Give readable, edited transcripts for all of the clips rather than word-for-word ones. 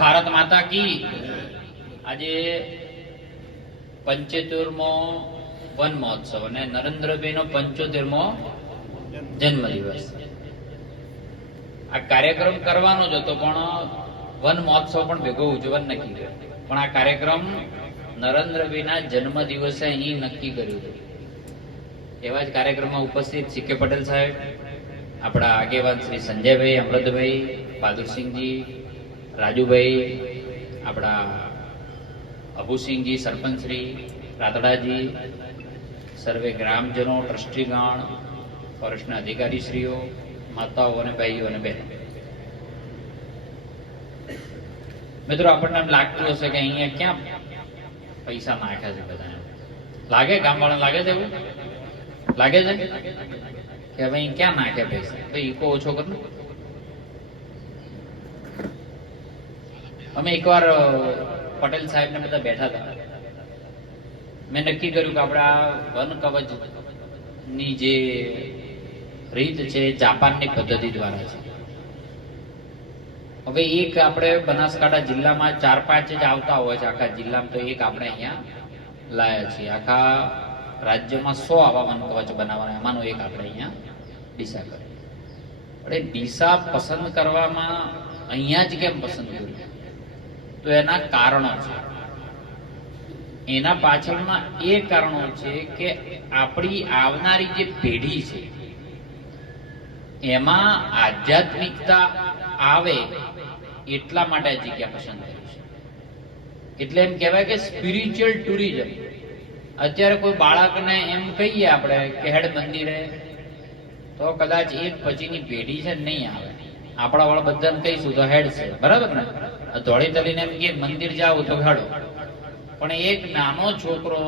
ભારત માતા કી. આજે 75મો વન મહોત્સવ અને નરેન્દ્રભાઈનો 75મો જન્મદિવસ. આ કાર્યક્રમ કરવાનો જ હતો, પણ વન મહોત્સવ પણ ભેગો ઉજવવાનું નક્કી કર્યું. પણ આ કાર્યક્રમ નરેન્દ્રભાઈના જન્મદિવસે અહીં નક્કી કર્યું હતું. એવા જ કાર્યક્રમમાં ઉપસ્થિત સીકે પટેલ સાહેબ, આપણા આગેવાન શ્રી સંજયભાઈ, અમૃતભાઈ, બહાદુરસિંહજી, રાજુભાઈ, આપણા અભુસિંહજી, સરપંચશ્રી રાતડાજી, સર્વે ગ્રામજનો, ટ્રસ્ટીગણ, ફોરેસ્ટના અધિકારીશ્રીઓ, માતાઓ અને ભાઈઓ અને બહેનો. મિત્રો, આપણને એમ લાગતું હશે કે અહીંયા ક્યાં પૈસા નાખ્યા છે બધા. લાગે? ગામવાળા લાગે છે? એવું લાગે છે કે હવે અહીં ક્યાં નાખે પૈસા? તો ઈકો ઓછો કર. અમે એકવાર પટેલ સાહેબ ને બધા બેઠા હતા. મેં નક્કી કર્યું કે આપણા વન કવચ ની જે રીત છે જાપાનની પદ્ધતિ દ્વારા છે. હવે એક આપણે બનાસકાંઠા જિલ્લામાં 4-5 જ આવતા હોય છે આખા જિલ્લામાં, તો એક આપણે અહીંયા લાયા છીએ. આખા રાજ્યમાં 100 આવા વન કવચ બનાવવાના, એમાંનો એક આપણે અહીંયા ડીસા કર્યો. પણ એ ડીસા પસંદ કરવામાં અહીંયા જ કેમ પસંદ કર્યું? તો એના કારણો છે. એના પાછળના એ કારણો છે કે આપણી આવનારી જે પેઢી છે એમાં આધ્યાત્મિકતા આવે એટલા માટે આ જગ્યા પસંદ કરી છે. એટલે એમ કહેવાય કે સ્પિરિચ્યુઅલ ટુરિઝમ. અત્યારે કોઈ બાળકને એમ કહીએ આપણે કે હેડ મંદિરે, તો કદાચ એક પછીની પેઢી છે નહીં આવે. આપણા વાળા બધાને કહીશું તો હેડ છે, બરાબર ને? ધોળી તલીને એમ કે મંદિર જાવ તો હેડો. પણ એક નાનો છોકરો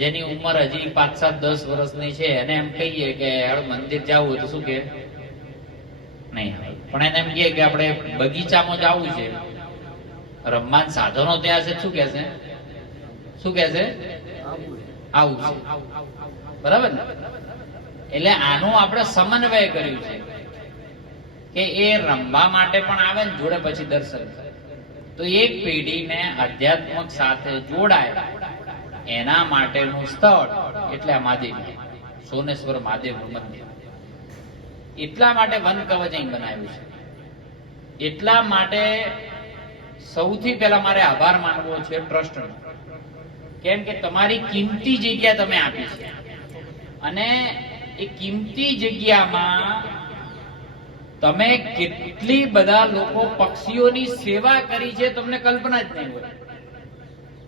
જેની ઉંમર હજી 5, 7, 10 વર્ષની છે એને એમ કહીએ કે હેડ મંદિર જવું તો શું કે નહીં આવે. પણ એને એમ કહે કે આપણે બગીચામાં જવું છે, રમવાના સાધનો ત્યાં છે, શું કે છે? શું કે છે? આવું છે, બરાબર ને? એટલે આનું આપણે સમન્વય કર્યું છે કે એ રમવા માટે પણ આવે ને જોડે પછી દર્શન કરે. તો એક પેઢીને આધ્યાત્મિક સાથે જોડાય એના માટેનું સ્થળ એટલે આ મહાદેવ, સોનેશ્વર મહાદેવનું મંદિર. એટલા માટે વન કવચ અહીં બનાવ્યું છે. એટલા માટે સૌથી પહેલા મારે આભાર માનવો છે ટ્રસ્ટનો. કેમ કે તમારી કિંમતી જગ્યા તમે આપી છે, અને એ કિંમતી જગ્યામાં તમે કેટલી બધા લોકો પક્ષીઓની સેવા કરી છે તમને કલ્પના જ નહીં હોય.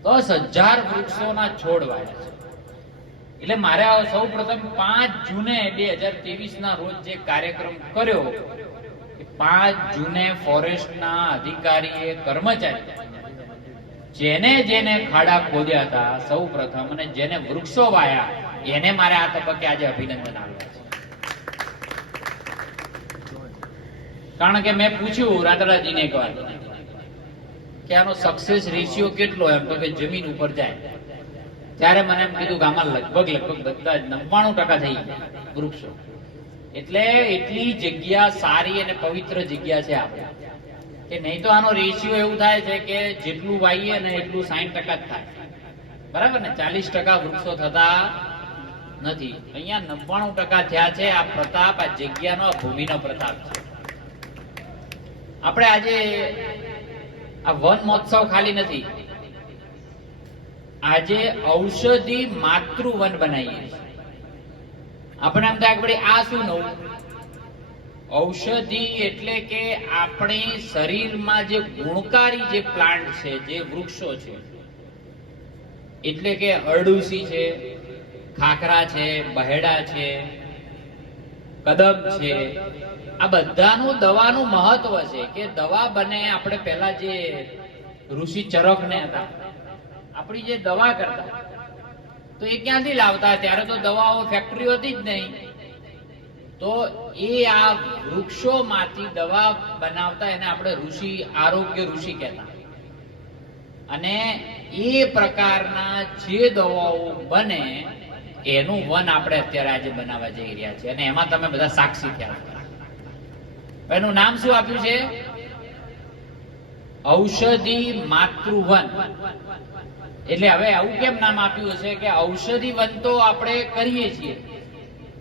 10,000 વૃક્ષોના છોડ વાવ્યા છે. એટલે મારે સૌ પ્રથમ 5 જૂને 2023 ના રોજ જે કાર્યક્રમ કર્યો, 5 જૂને ફોરેસ્ટના અધિકારીએ, કર્મચારી જેને જેને ખાડા ખોદ્યા હતા સૌ પ્રથમ, અને જેને વૃક્ષો વાયા, એને મારે આ તબક્કે આજે અભિનંદન આપ્યા છે. કારણ કે મેં પૂછ્યું રાતડાજીને એક વાર કે આનો સક્સેસ રેશિયો કેટલો, એમ તો કે જમીન ઉપર જાય. ત્યારે મને એમ કીધું કે આમાં લગભગ બધા 99% થઈ ગયા વૃક્ષો. એટલે એટલી જગ્યા સારી અને પવિત્ર જગ્યા છે આપણે, કે નહીં તો આનો રેશિયો એવું થાય છે કે જેટલું વાઈએ ને એટલું 60% જ થાય, બરાબર ને? 40% વૃક્ષો થતા નથી. અહીંયા 99% થયા છે. આ પ્રતાપ, આ જગ્યાનો, આ ભૂમિનો પ્રતાપ છે. આપણે આજે આ વન મહોત્સવ ખાલી નથી, આજે ઔષધિ માતૃવન બનાવીએ છીએ. આપણે એમ થાય કે આ શું નવું? ઔષધિ એટલે કે આપણી શરીરમાં જે ગુણકારી જે પ્લાન્ટ છે, જે વૃક્ષો છે, એટલે કે અરડુસી છે, ખાખરા છે, બહેડા છે, કદમ છે, આ બધાનું દવાનું મહત્વ છે. કે દવા બને, આપણે પહેલા જે ઋષિ ચરક ને હતા, આપણી જે દવા કરતા, તો એ ક્યાંથી લાવતા? ત્યારે તો દવાઓ ફેક્ટરી હતી જ નહીં. તો એ આ વૃક્ષોમાંથી દવા બનાવતા, એને આપણે ઋષિ, આરોગ્ય ઋષિ કહેતા. અને એ પ્રકારના જે દવાઓ બને એનું વન આપણે અત્યારે આજે બનાવવા જઈ રહ્યા છીએ, અને એમાં તમે બધા સાક્ષી થયા. એનું નામ શું આપ્યું છે? ઔષધિ માતૃવન. એટલે હવે આવું કેમ નામ આપ્યું છે કે ઔષધિ વન તો આપણે કરીએ છીએ,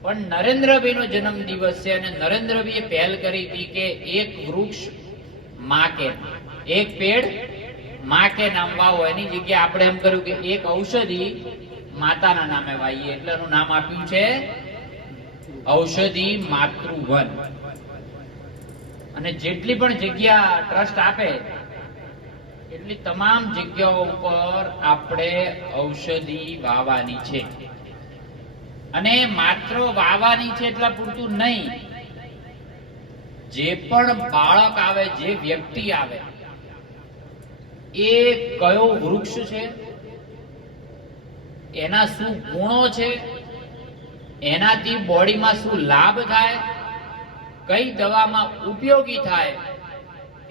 પણ નરેન્દ્રભાઈ નો જન્મ દિવસ છે અને નરેન્દ્રભાઈએ પહેલ કરી હતી કે એક વૃક્ષ માં કે, એક પેડ માં કે નામ વાવો. એની જગ્યાએ આપણે એમ કર્યું કે એક ઔષધિ માતાના નામે વાવીએ, એટલે એનું નામ આપ્યું છે ઔષધિ માતૃવન. અને જેટલી પણ જગ્યા ટ્રસ્ટ આપે એટલી તમામ જગ્યાઓ ઉપર આપણે ઔષધિ વાવવાની છે. અને માત્ર વાવવાની છે એટલા પૂરતું નહીં, જે પણ બાળક આવે, જે વ્યક્તિ આવે, એ કયો વૃક્ષ છે, એના શું ગુણો છે, એનાથી બોડીમાં શું લાભ થાય, કઈ દવામાં ઉપયોગી થાય,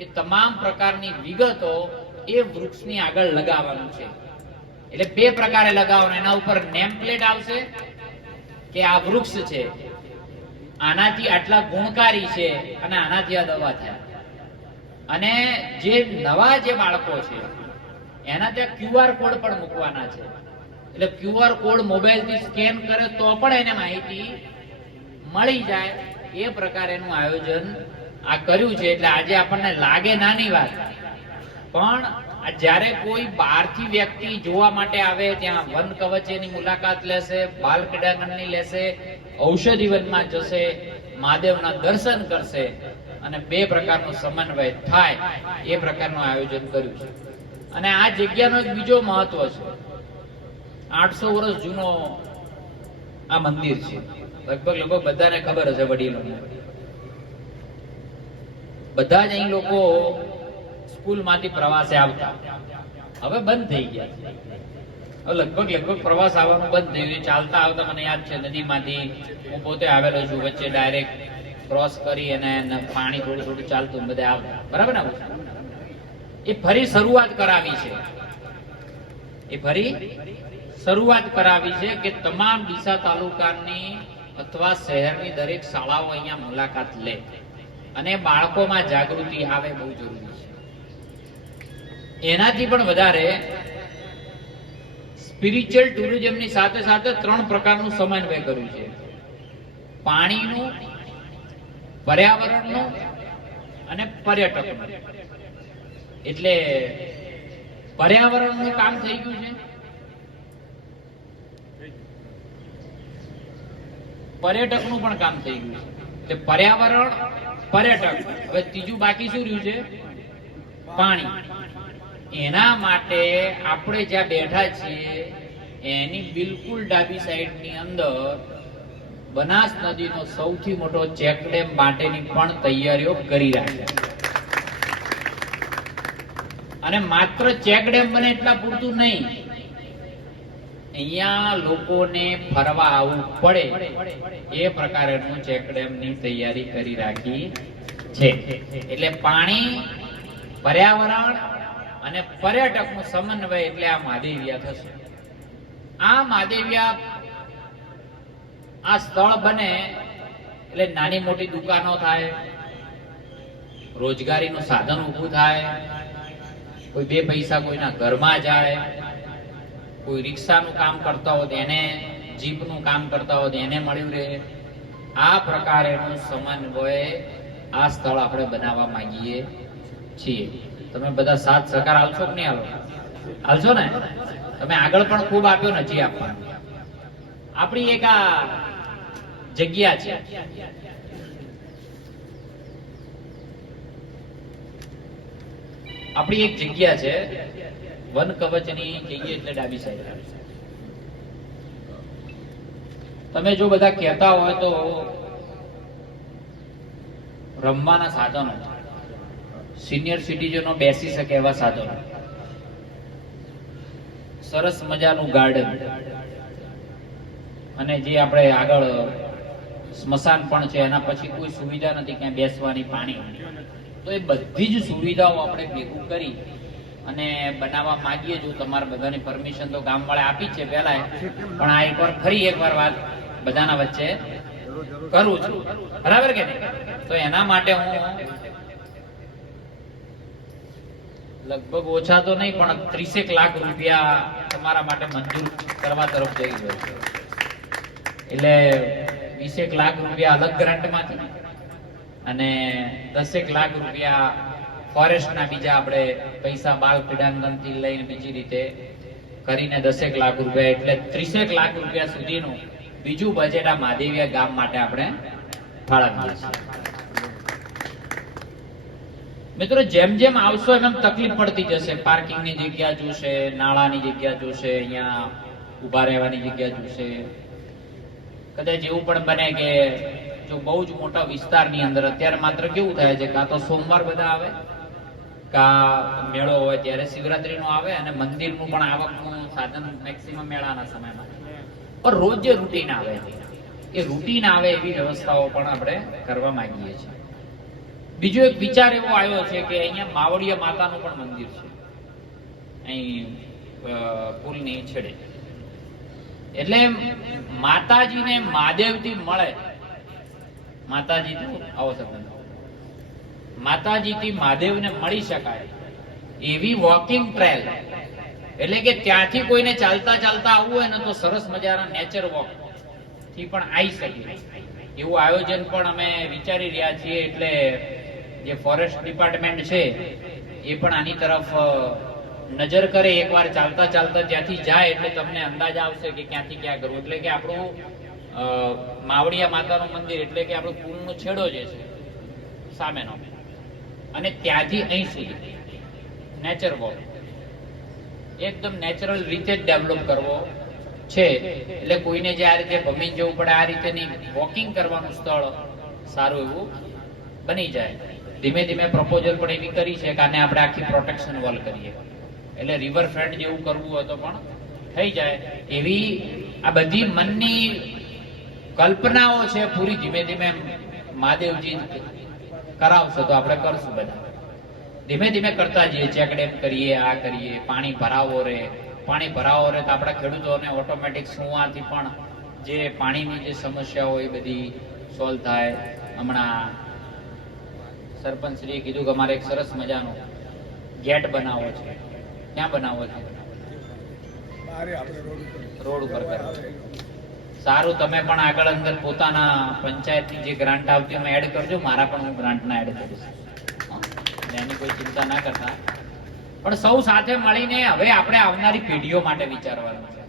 એ તમામ પ્રકારની વિગતો એ વૃક્ષની આગળ લગાવવાનું છે. એટલે બે પ્રકારે લગાવવાનું. એના ઉપર નેમ પ્લેટ આવશે કે આ વૃક્ષ છે, આનાથી આટલા ગુણકારી છે અને આનાથી આ દવા થાય. અને જે નવા જે બાળકો છે એના ત્યાં QR કોડ પણ મૂકવાના છે. એટલે QR કોડ મોબાઈલથી સ્કેન કરે તો પણ એને માહિતી મળી જાય. એ પ્રકારેનું આયોજન આ કર્યું છે. એટલે આજે આપણને લાગે નાની વાત, પણ જ્યારે કોઈ બહારથી વ્યક્તિ જોવા માટે આવે, ત્યાં વન કવચની મુલાકાત લેશે, બાલ ક્રીડાંગણની લેશે, ઔષધિ વનમાં જશે, મહાદેવના દર્શન કરશે અને બે પ્રકારનો સમન્વય થાય એ પ્રકારનું આયોજન કર્યું છે. અને આ જગ્યાનો એક બીજો મહત્વ છે. 800 વર્ષ જૂનો આ મંદિર છે. લગભગ બધાને ખબર હશે, વડીલોને. બધા જ અહીં લોકો સ્કૂલમાંથી પ્રવાસે આવતા, હવે બંધ થઈ ગયા. હવે લગભગ પ્રવાસ આવવાનું બંધ થઈ ગયું. ચાલતા આવતા મને યાદ છે, નદીમાંથી હું પોતે આવેલો છું, વચ્ચે ડાયરેક્ટ ક્રોસ કરી અને પાણી થોડું ચાલતું બધા આવતા. બરાબર ને? એ ફરી શરૂઆત કરાવી છે. કે તમામ ડીસા તાલુકાની અથવા શહેરની દરેક શાળાઓ અહીંયા મુલાકાત લે અને બાળકોમાં જાગૃતિ આવે, બહુ જરૂરી છે. એનાથી પણ વધારે સ્પિરિચ્યુઅલ ટુરિઝમની સાથે સાથે 3 પ્રકારનું સમન્વય કર્યું છે: પાણીનું, પર્યાવરણનું અને પર્યટકનું. એટલે પર્યાવરણનું કામ થઈ ગયું છે, પર્યટકનું પણ કામ થઈ ગયું છે. એટલે પર્યાવરણ, પર્યટક. હવે ત્રીજું બાકી શું રહ્યું છે? પાણી. એના માટે આપણે જ્યાં બેઠા છીએ એની બિલકુલ ડાબી સાઈડની અંદર બનાસ નદીનો સૌથી મોટો ચેકડેમ માટેની પણ તૈયારીઓ કરી રાખી. અને માત્ર ચેકડેમ બને એટલા પૂરતું નહીં, અહીંયા લોકોને ફરવા આવવું પડે એ પ્રકારનું ચેકડેમની તૈયારી કરી રાખી છે. એટલે પાણી, પર્યાવરણ અને પર્યટકનું સમન્વય એટલે આ મહાદેવિયા થશે. આ મહાદેવિયા આ સ્થળ બને એટલે નાની મોટી દુકાનો થાય, રોજગારીનું સાધન ઊભું થાય, કોઈ 2 પૈસા કોઈના ઘરમાં જાય, કોઈ રિક્ષાનું કામ કરતા હોય એને, જીપનું કામ કરતા હોય એને મળ્યું રહે. આ પ્રકારેનું સમન્વય આ સ્થળ આપણે બનાવવા માંગીએ છીએ. તમે બધા સાથ સહકાર આલશો કે નહીં આલશો ને? તમે આગળ પણ ખૂબ આપ્યો ને, હજી આપવાનું. આપણી એક આ જગ્યા છે, વન કવચની જઈએ એટલે ડાબી સાઈડ. તમે જો બધા કહેતા હોય તો રમવાના સાધનો, સિનિયર સિટીઝનો બેસી શકે એવા સાધનો, સરસ મજાનું ગાર્ડન, અને જે આપણે આગળ સ્મશાન પણ છે, એના પછી કોઈ સુવિધા નથી ક્યાંય બેસવાની, પાણી. તો એ બધી જ સુવિધાઓ આપણે ભેગું કરી અને બનાવવા માંગીએ. જો તમારા બધાની પરમિશન તો ગામવાળા આપી છે પહેલા, પણ આ ફરી એકવાર વાત બધાના વચ્ચે કરું છું, બરાબર કે નહીં? તો એના માટે હું લગભગ ઓછા તો નહીં પણ 30 લાખ રૂપિયા તમારા માટે મંજૂર કરવા તરફ જઈ રહ્યો છે. એટલે 20 લાખ રૂપિયા અલગ ગ્રાન્ટમાંથી અને 10 લાખ રૂપિયા ફોરેસ્ટના બીજા આપણે પૈસા બાળ ક્રીડાંગણથી લઈને બીજી રીતે કરીને 10 લાખ રૂપિયા એટલે 30 લાખ રૂપિયા સુધીનું બીજું બજેટ આ મહાદેવિયા ગામ માટે આપણે ફાળવીએ છીએ. મિત્રો જેમ જેમ આવશો એમ એમ તકલીફ પડતી જશે. પાર્કિંગની જગ્યા જોશે, નાળાની જગ્યા જોશે, અહીંયા ઉભા રહેવાની જગ્યા જોશે. કદાચ એવું પણ બને કે જો બહુ જ મોટા વિસ્તારની અંદર અત્યારે માત્ર કેવું થાય છે કાં તો સોમવાર બધા આવે કા મેળો હોય ત્યારે શિવરાત્રીનો આવે અને મંદિરનું પણ આવકનું સાધન મેક્સિમમ મેળાના સમયમાં પણ રોજ જે રૂટીન આવે એ રૂટીન આવે એવી વ્યવસ્થાઓ પણ આપણે કરવા માંગીએ છીએ. બીજો એક વિચાર એવો આવ્યો છે કે અહીંયા માવડિયા માતાનું પણ મંદિર છે અહીં પુલની છેડે. એટલે માતાજીને મહાદેવથી મળે, માતાજી આવો શબ્દ માતાજીથી મહાદેવને મળી શકાય એવી વોકિંગ ટ્રેલ, એટલે કે ત્યાંથી કોઈને ચાલતા ચાલતા આવવું હોય ને તો સરસ મજાના નેચર વોક થી પણ આવી શકે એવું આયોજન પણ અમે વિચારી રહ્યા છીએ. એટલે જે ફોરેસ્ટ ડિપાર્ટમેન્ટ છે એ પણ આની તરફ નજર કરે, એકવાર ચાલતા ચાલતા ત્યાંથી જાય એટલે તમને અંદાજ આવશે કે ક્યાંથી ક્યાં કરવું. એટલે કે આપણું માવડિયા માતાનું મંદિર એટલે કે આપણું પુલનો છેડો જે છે સામેનો અને ત્યાંથી અહીં સુધી નેચર વોક એકદમ નેચરલ રીતે જ ડેવલપ કરવો છે. એટલે કોઈને જે આ રીતે ભમીને જવું પડે આ રીતે વોકિંગ કરવાનું સ્થળ સારું એવું બની જાય. ધીમે ધીમે પ્રપોઝલ પણ એવી કરી છે કે આને આપણે આખી પ્રોટેક્શન વોલ કરીએ એટલે રિવર ફ્રન્ટ જેવું કરવું હોય તો પણ થઈ જાય. એવી આ બધી મનની કલ્પનાઓ છે પૂરી ધીમે ધીમે મહાદેવજી કરાવશે તો આપણે કરશું. બધા ધીમે ધીમે કરતા જઈએ, ચેક ડેમ કરીએ, આ કરીએ, પાણી ભરાવો રહે તો આપણા ખેડૂતોને ઓટોમેટિક સુવાથી પણ જે પાણીની જે સમસ્યા હોય એ બધી સોલ્વ થાય. હમણાં સરપંચ શ્રીએ કીધું કે અમારે એક સરસ મજાનો ગેટ બનાવવો છે. ક્યાં બનાવવો છે? રોડ ઉપર કરવો. સારું, તમે પણ આગળ અંદર પોતાના પંચાયતની જે ગ્રાન્ટ આવતી એમાં એડ કરજો. મારા પણ હું ગ્રાન્ટના એડ કરીશ, એની કોઈ ચિંતા ના કરતા. પણ સૌ સાથે મળીને હવે આપણે આવનારી પેઢીઓ માટે વિચારવાનું છે.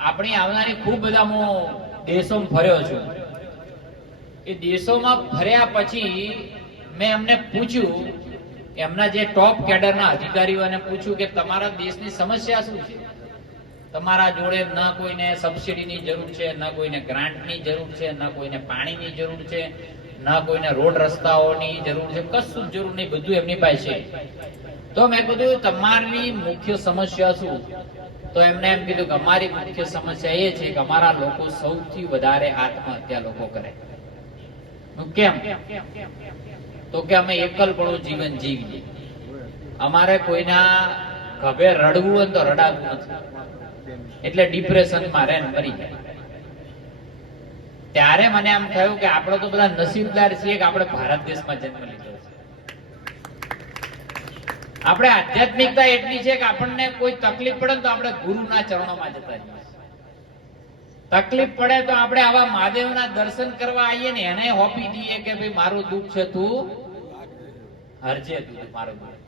આપણી આવનારી ખૂબ બધા હું દેશોમાં ફર્યો છું. એ દેશોમાં ફર્યા પછી મેં એમને પૂછ્યું, એમના જે ટોપ કેડરના અધિકારીઓને પૂછ્યું કે તમારા દેશની સમસ્યા શું છે? તમારા જોડે ન કોઈને સબસિડીની જરૂર છે, ન કોઈને ગ્રાન્ટની જરૂર છે, ન કોઈને પાણીની જરૂર છે, ન કોઈને રોડ રસ્તાઓની જરૂર છે, કશું જ જરૂર નહીં, બધું એમની પાસે છે. તો મેં કીધું તમારી મુખ્ય સમસ્યા શું? તો એમને એમ કીધું કે અમારી મુખ્ય સમસ્યા એ છે કે અમારા લોકો સૌથી વધારે આત્મહત્યા લોકો કરે. કેમ? તો કે અમે એકલપણું જીવન જીવીએ, અમારે કોઈના ખભે રડવું હોય તો રડાતું નથી, એટલે ડિપ્રેશનમાં રહે મરી જાય. ત્યારે મને એમ થયું કે આપણે તો બધા નસીબદાર છીએ કે આપણે ભારત દેશમાં જન્મ લીધો છે. આપણે આધ્યાત્મિકતા એટલી છે કે આપણને કોઈ તકલીફ પડે તો આપણે ગુરુના ચરણોમાં જતા રહીએ. તકલીફ પડે તો આપણે આવા મહાદેવના દર્શન કરવા આવીએ ને એને હોપી દઈએ કે ભાઈ મારું દુઃખ છે તું હરજે, તું મારું દુઃખ.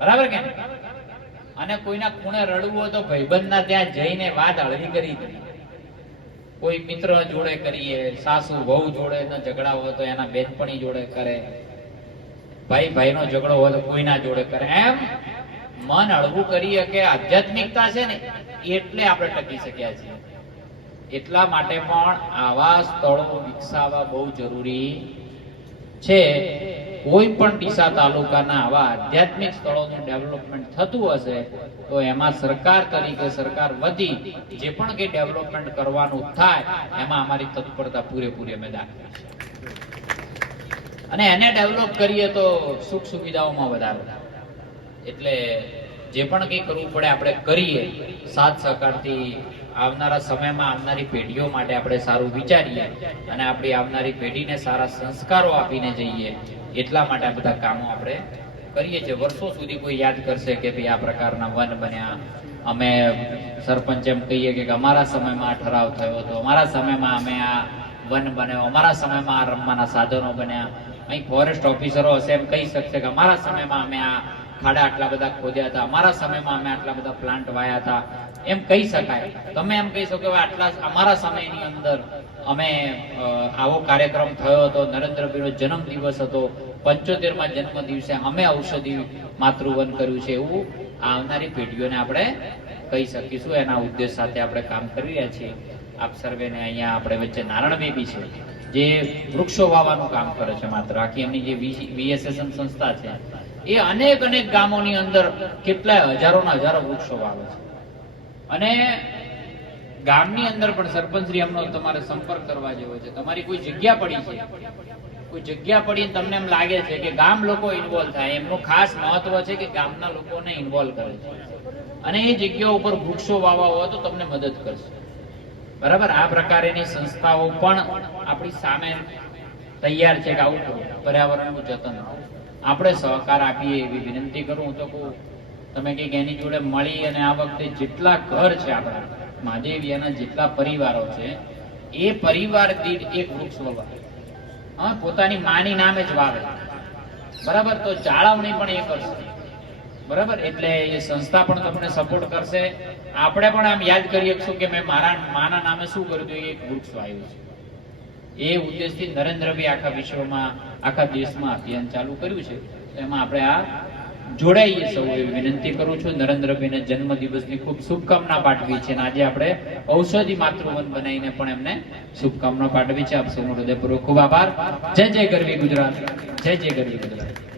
બરાબર કે? અને કોઈના ખૂણે રડવું હોય તો ભાઈબંધના ત્યાં જઈને વાત હળવી કરી દઈએ. કોઈ મિત્ર જોડે કરીએ, સાસુ વહુ જોડે ઝઘડા હોય તો એના બેનપણી જોડે કરે, ભાઈ ભાઈનો ઝઘડો હોય તો કોઈના જોડે કરે. એમ મન હળવું કરીએ કે આધ્યાત્મિકતા છે ને એટલે આપણે ટકી શક્યા છીએ. એટલા માટે પણ આવા સ્થળો વિકસાવવા બહુ જરૂરી છે. કોઈ પણ ડીસા તાલુકાના આવા આધ્યાત્મિક સ્થળોનું ડેવલપમેન્ટ થતું હશે તો એમાં સરકાર તરીકે સરકાર વતી જે પણ કંઈ ડેવલપમેન્ટ કરવાનું થાય એમાં અમારી તત્પરતા પૂરેપૂરી અમે દાખવી છે. અને એને ડેવલપ કરીએ તો સુખ સુવિધાઓમાં વધારો. એટલે જે પણ કંઈ કરવું પડે આપણે કરીએ, સાથ સહકારથી આવનારા સમયમાં આવનારી પેઢીઓ માટે આપણે સારું વિચારીએ અને આપણી આવનારી પેઢીને સારા સંસ્કારો આપીને જઈએ. એટલા માટે આ બધા કામો આપણે કરીએ છીએ. વર્ષો સુધી કોઈ યાદ કરશે કે ભાઈ આ પ્રકારના વન બન્યા, અમે સરપંચ એમ કહીએ કે અમારા સમયમાં આ ઠરાવ થયો હતો, અમારા સમયમાં અમે આ વન બન્યો, અમારા સમયમાં આ રમવાના સાધનો બન્યા. અહીં ફોરેસ્ટ ઓફિસરો હશે એમ કહી શકશે કે અમારા સમયમાં અમે આ ખાડા આટલા બધા ખોદ્યા હતા, અમારા સમયમાં અમે આટલા બધા પ્લાન્ટ વાયા હતા, એમ કહી શકાય. તમે એમ કહી શકો કે આટલા અમારા સમયની અંદર અમે આવો કાર્યક્રમ થયો હતો, નરેન્દ્રભાઈનો જન્મ દિવસ હતો, 75માં જન્મ દિવસે અમે ઔષધિ માતૃવન કર્યું છે, એવું આવનારી પેઢીઓને આપણે કહી શકીશું. એના ઉદ્દેશ સાથે આપણે કામ કરી રહ્યા છીએ. આપ સર્વેને અહીંયા આપણે વચ્ચે નારાયણ બેબી છે જે વૃક્ષો વાવવાનું કામ કરે છે. માત્ર આખી એમની જે VSSN સંસ્થા છે એ અનેક ગામોની અંદર કેટલાય હજારોના હજારો વૃક્ષો વાવે છે. અને ગામની અંદર પણ સરપંચશ્રી એમનો તમારે સંપર્ક કરવા જેવો છે. તમારી કોઈ જગ્યા પડી છે, કોઈ જગ્યા પડી તમને એમ લાગે છે કે ગામ લોકો ઇન્વોલ્વ થાય, એમનું ખાસ મહત્વ છે કે ગામના લોકોને ઇન્વોલ્વ કરે છે અને એ જગ્યા ઉપર વૃક્ષો વાવવા હોય તો તમને મદદ કરશે. બરાબર, આ પ્રકારેની સંસ્થાઓ પણ આપણી સામે તૈયાર છે કે આવું પર્યાવરણનું જતન આપણે સહકાર આપીએ એવી વિનંતી કરું. હું તો કહું તમે કંઈક એની જોડે મળી અને આ વખતે જેટલા ઘર છે આપણા મહાદેવીયાના જેટલા પરિવારો છે એ પરિવાર દીઠ એક વૃક્ષ વવાવે. હા, પોતાની માની નામે જ વાવે. બરાબર, તો જાળવણી પણ એ કરશે. બરાબર, એટલે એ સંસ્થા પણ તમને સપોર્ટ કરશે. આપણે પણ આમ યાદ કરી શકશું કે મેં મારા માના નામે શું કર્યું હતું, એક વૃક્ષ વાવ્યું છે. એ ઉદ્દેશથી નરેન્દ્રભાઈ આખા વિશ્વમાં આખા દેશમાં અભિયાન ચાલુ કર્યું છે. એમાં આપણે આ જોડાઈએ સૌ એવી વિનંતી કરું છું. નરેન્દ્રભાઈને જન્મ દિવસની ખૂબ શુભકામના પાઠવી છે અને આજે આપણે ઔષધિ માતૃવન બનાવીને પણ એમને શુભકામના પાઠવી છે. આપ સૌનો હૃદયપૂર્વક ખૂબ આભાર. જય જય ગરવી ગુજરાત, જય જય ગરવી ગુજરાત.